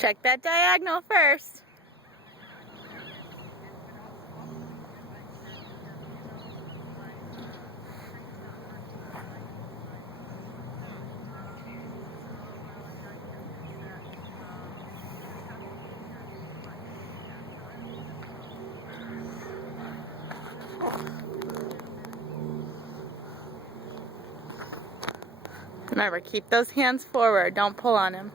Check that diagonal first. Remember, keep those hands forward. Don't pull on him.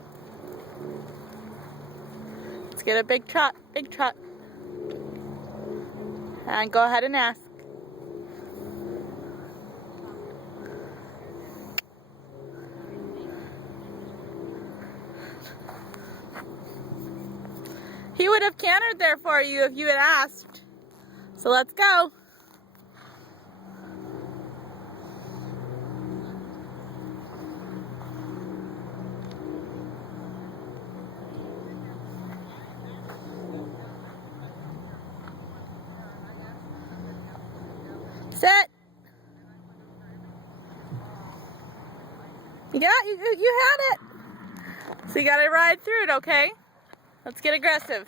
Let's get a big trot, big trot. And go ahead and ask. He would have cantered there for you if you had asked. So let's go. Sit. You had it. So you gotta ride through it, okay? Let's get aggressive.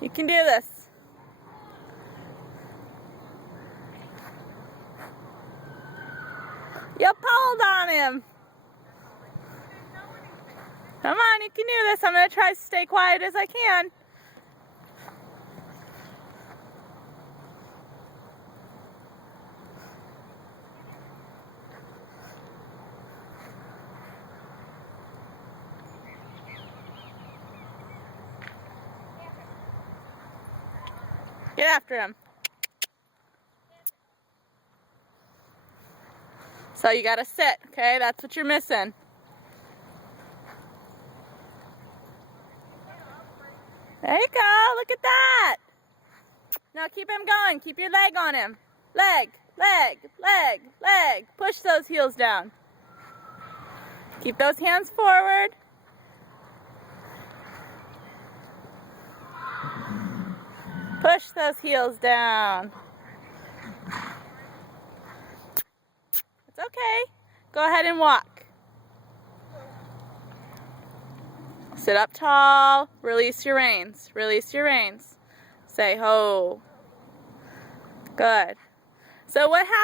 You can do this. You pulled on him. Come on, you can do this. I'm gonna try to stay quiet as I can. Get after him. So you gotta sit, okay? That's what you're missing. There you go, look at that. Now keep him going, keep your leg on him. Leg, leg, leg, leg. Push those heels down. Keep those hands forward. Push those heels down. It's okay. Go ahead and walk. Sit up tall. Release your reins. Release your reins. Say ho. Good. So what happened?